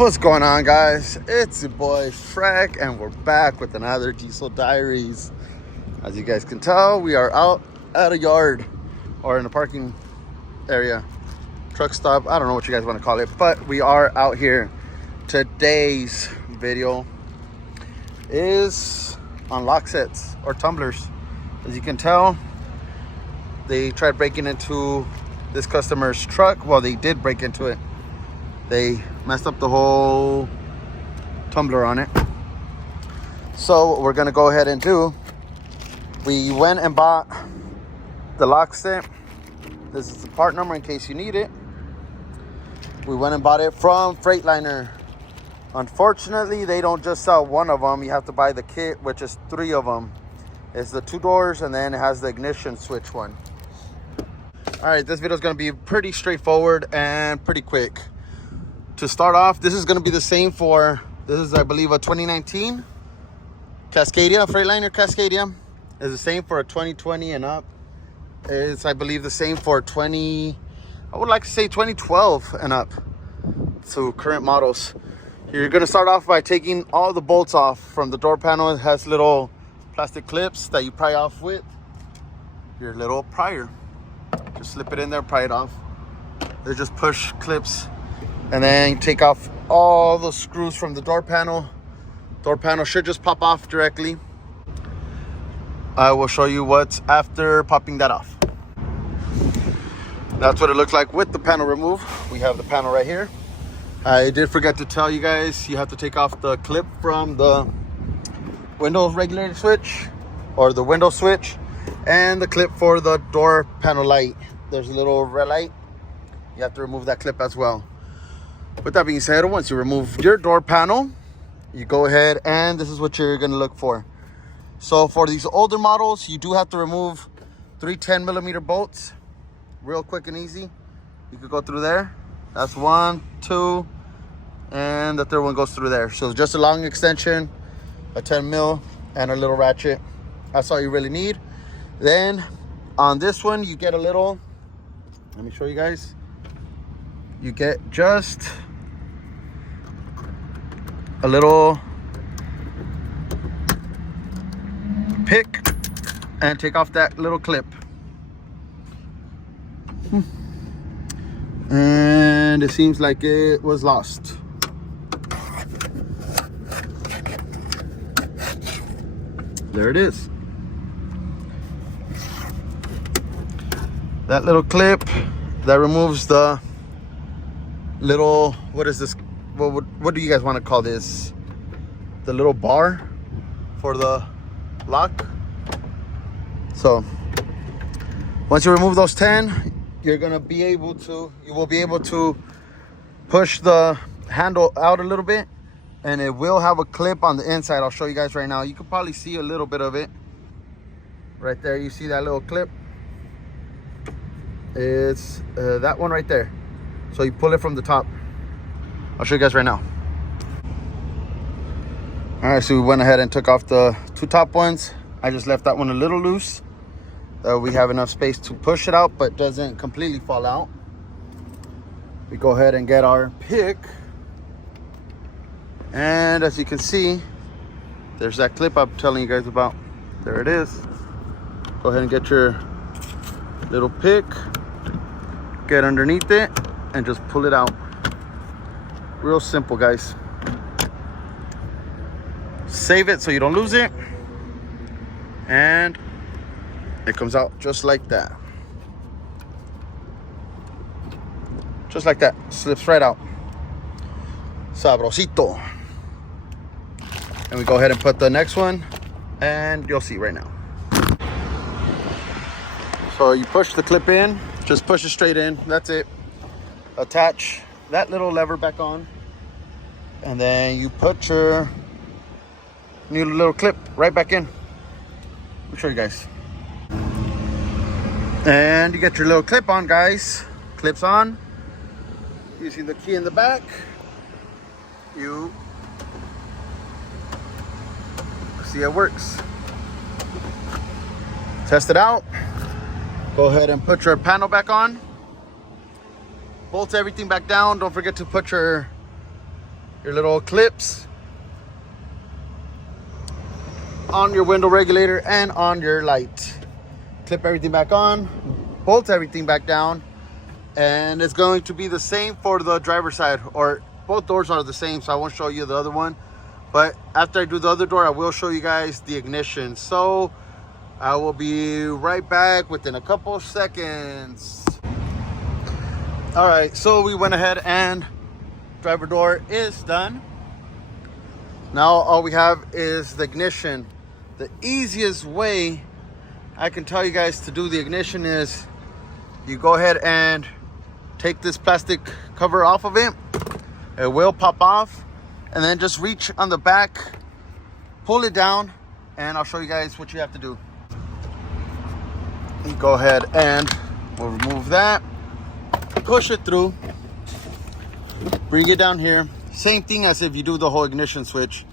What's going on, guys? It's your boy Shrek, and we're back with another Diesel Diaries. As you guys can tell, we are out at a yard or in a parking area, truck stop. I don't know what you guys want to call it, but we are out here. Today's video is on lock sets or tumblers. As you can tell, they tried breaking into this customer's truck. Well, they did break into it. They messed up the whole tumbler on it. So what we're gonna go ahead and do, we went and bought the lock set. This is the part number in case you need it. We went and bought it from Freightliner. Unfortunately, they don't just sell one of them. You have to buy the kit, which is 3 of them. It's the 2 doors, and then it has the ignition switch one. All right, this video is gonna be pretty straightforward and pretty quick. To start off, this is going to be the same for, this is, I believe, a 2019 Cascadia, Freightliner Cascadia. It's the same for a 2020 and up. It's, I believe, the same for 20, I would like to say 2012 and up. So current models. You're going to start off by taking all the bolts off from the door panel. It has little plastic clips that you pry off with your little prier. Just slip it in there, pry it off. They're just push clips. And then you take off all the screws from the door panel. Door panel should just pop off directly. I will show you what's after popping that off. That's what it looks like with the panel removed. We have the panel right here. I did forget to tell you guys, you have to take off the clip from the window regulator switch or the window switch and the clip for the door panel light. There's a little red light. You have to remove that clip as well. With that being said, once you remove your door panel, you go ahead and this is what you're going to look for. So for these older models, you do have to remove 3 10mm bolts real quick and easy. You could go through there. That's 1, 2, and the third one goes through there. So just a long extension, a 10mm, and a little ratchet. That's all you really need. Then on this one, you get a little, let me show you guys. You get just a little pick and take off that little clip. And it seems like it was lost. There it is. That little clip that removes the little, what is this? What do you guys want to call this? The little bar for the lock. So once you remove those 10, you will be able to push the handle out a little bit, and it will have a clip on the inside. I'll show you guys right now. You can probably see a little bit of it right there. You see that little clip? It's that one right there. So you pull it from the top. I'll show you guys right now. All right, so we went ahead and took off the 2 top ones. I just left that one a little loose. We have enough space to push it out, but doesn't completely fall out. We go ahead and get our pick. And as you can see, there's that clip I'm telling you guys about. There it is. Go ahead and get your little pick. Get underneath it and just pull it out. Real simple, guys. Save it so you don't lose it, and it comes out just like that. Just like that. Slips right out. Sabrosito. And we go ahead and put the next one, and you'll see right now. So you push the clip in, just push it straight in. That's it. Attach that little lever back on, and then you put your new little clip right back in. Let me show you guys. And you get your little clip on, guys. Clips on. You see the key in the back. You see it works. Test it out. Go ahead and put your panel back on. Bolt everything back down. Don't forget to put your your little clips on your window regulator and on your light. Clip everything back on, bolt everything back down, and it's going to be the same for the driver's side, or both doors are the same, so I won't show you the other one. But after I do the other door, I will show you guys the ignition. So I will be right back within a couple seconds. All right, so we went ahead and driver door is done. Now all we have is the ignition. The easiest way I can tell you guys to do the ignition is you go ahead and take this plastic cover off of it. It will pop off, and then just reach on the back, pull it down, and I'll show you guys what you have to do. You go ahead and we'll remove that, push it through, bring it down here. Same thing as if you do the whole ignition switch.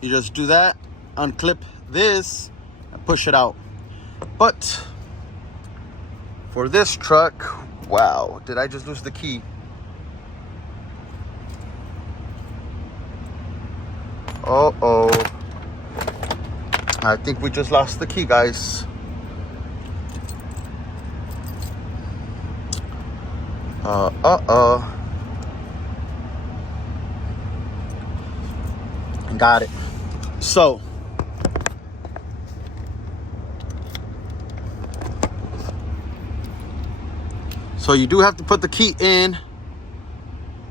You just do that, unclip this, and push it out. But for this truck, wow, did I just lose the key? Uh-oh. I think we just lost the key, guys. Got it. So you do have to put the key in,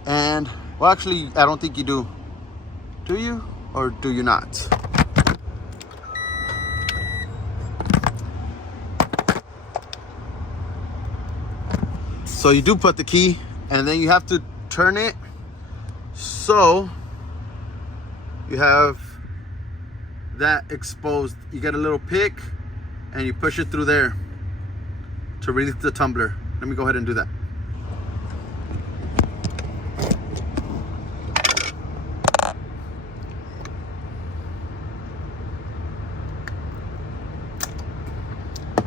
and well, actually I don't think you do. Do you, or do you not? So you do put the key, and then you have to turn it so you have that exposed. You get a little pick and you push it through there to release the tumbler. Let me go ahead and do that.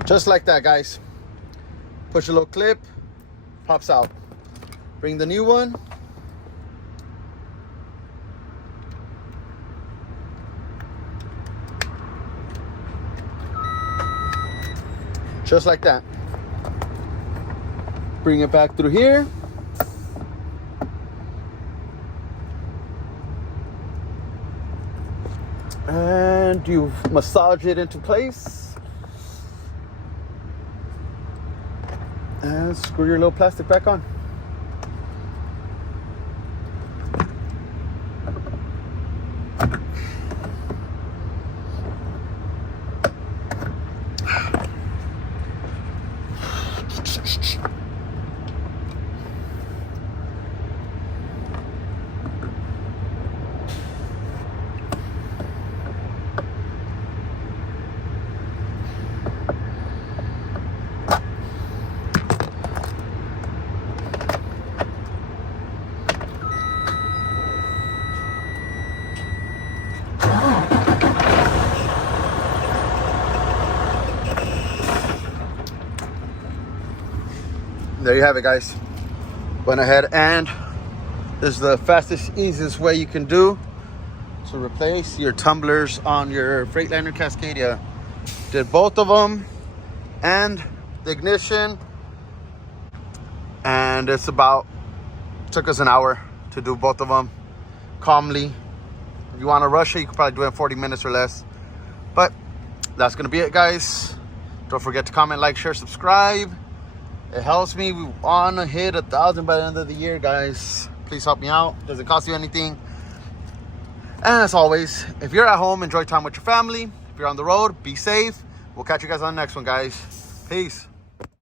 Just like that, guys. Push a little clip, pops out. Bring the new one. Just like that. Bring it back through here. And you massage it into place. And screw your little plastic back on. There you have it, guys. Went ahead, and this is the fastest, easiest way you can do to replace your tumblers on your Freightliner Cascadia. Did both of them and the ignition, and it's took us an hour to do both of them calmly. If you want to rush it, you can probably do it in 40 minutes or less. But that's gonna be it, guys. Don't forget to comment, like, share, subscribe. It helps me. We want to hit 1,000 by the end of the year, guys. Please help me out. Doesn't cost you anything. And as always, if you're at home, enjoy time with your family. If you're on the road, be safe. We'll catch you guys on the next one, guys. Peace.